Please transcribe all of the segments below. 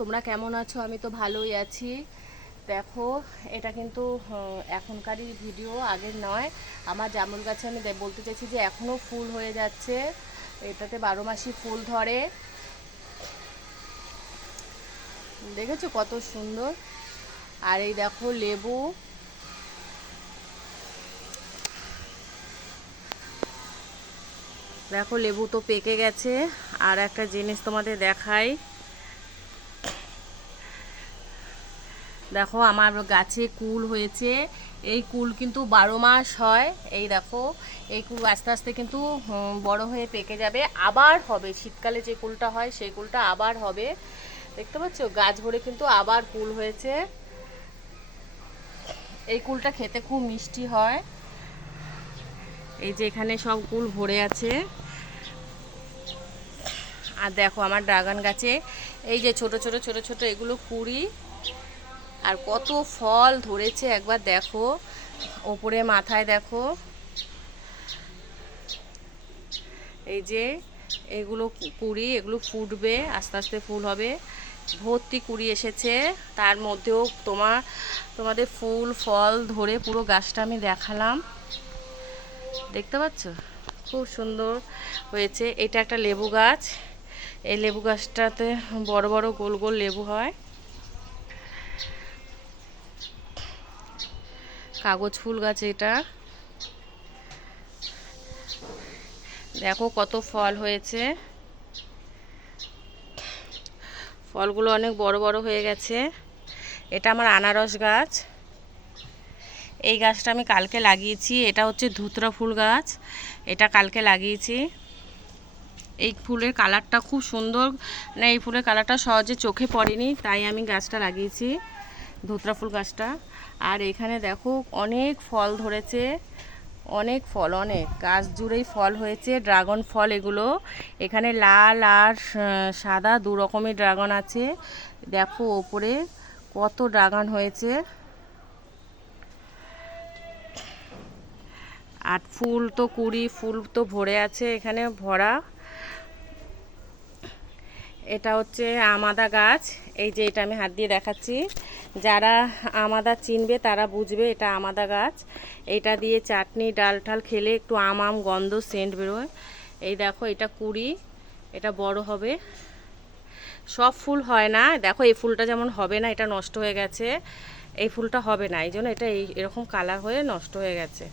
তোমরা কেমন আছো? আমি তো ভালোই আছি। দেখো, এটা কিন্তু এখনকারই ভিডিও, আগের নয়। আমার জামরুল গাছে আমি বলতে চাইছি যে এখনও ফুল হয়ে যাচ্ছে। এটাতে 12 মাসই ফুল ধরে। দেখেছো কত সুন্দর। আর এই দেখো লেবু, দেখো লেবু তো পেকে গেছে। আর একটা জিনিস তোমাদের দেখাই, দেখো আমার গাছে কুল হয়েছে। এই কুল কিন্তু 12 মাস হয়। এই দেখো, এই কুল আস্তে আস্তে কিন্তু বড় হয়ে পেকে যাবে, আবার হবে। শীতকালে যে কুলটা হয় সেই কুলটা আবার হবে। দেখতে পাচ্ছ গাছ ভরে কিন্তু আবার কুল হয়েছে। এই কুলটা খেতে খুব মিষ্টি হয়। এই যে এখানে সব কুল ভরে আছে। আর দেখো আমার ড্রাগন গাছে এই যে ছোট ছোট ছোট ছোট এগুলো কুঁড়ি, আর কত ফল ধরেছে একবার দেখো। ওপরে মাথায় দেখো, এই যে এগুলো কুঁড়ি, এগুলো ফুটবে, আস্তে আস্তে ফুল হবে। ভর্তি কুঁড়ি এসেছে, তার মধ্যেও তোমাদের ফুল ফল ধরে পুরো গাছটা আমি দেখালাম। দেখতে পাচ্ছ খুব সুন্দর হয়েছে। এটা একটা লেবু গাছ। এই লেবু গাছটাতে বড় বড় গোল গোল লেবু হয়। কাগজ ফুল গাছ এটা। দেখো কত ফল হয়েছে, ফলগুলো অনেক বড় বড় হয়ে গেছে। এটা আমার আনারস গাছ। এই গাছটা আমি কালকে লাগিয়েছি। এটা হচ্ছে ধুতরা ফুল গাছ, এটা কালকে লাগিয়েছি। এই ফুলের কালারটা খুব সুন্দর, না এই ফুলের কালারটা সহজে চোখে পড়েনি, তাই আমি গাছটা লাগিয়েছি, ধুতরা ফুল গাছটা। আর এখানে দেখো অনেক ফল ধরেছে, অনেক ফল, অনেক গাছ জুড়েই ফল হয়েছে। ড্রাগন ফল এগুলো। এখানে লাল আর সাদা দু রকমের ড্রাগন আছে। দেখো ওপরে কত ড্রাগন হয়েছে। আর ফুল তো কুড়ি, ফুল তো ভরে আছে, এখানে ভরা। এটা হচ্ছে আমাদা গাছ। এই যে এটা আমি হাত দিয়ে দেখাচ্ছি, যারা আমাদা চিনবে তারা বুঝবে এটা আমাদা গাছ। এটা দিয়ে চাটনি ডাল টাল খেলে একটু আম আম গন্ধ সেন্ট বেরোয়। এই দেখো এটা কুড়ি, এটা বড় হবে। সব ফুল হয় না, দেখো এই ফুলটা যেমন হবে না, এটা নষ্ট হয়ে গেছে। এই ফুলটা হবে না, এই জন্য এটা এরকম কালার হয়ে নষ্ট হয়ে গেছে।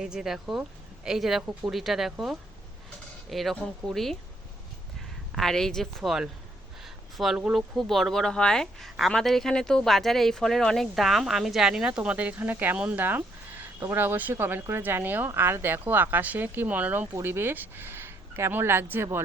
এই যে দেখো, এই যে দেখো কুড়িটা দেখো, এরকম কুড়ি। আর এই যে ফল, ফলগুলো খুব বড় বড় হয়। আমাদের এখানে তো বাজারে এই ফলের অনেক দাম, আমি জানি না তোমাদের এখানে কেমন দাম, তোমরা অবশ্যই কমেন্ট করে জানিও। আর দেখো আকাশে কি মনোরম পরিবেশ, কেমন লাগছে বলো।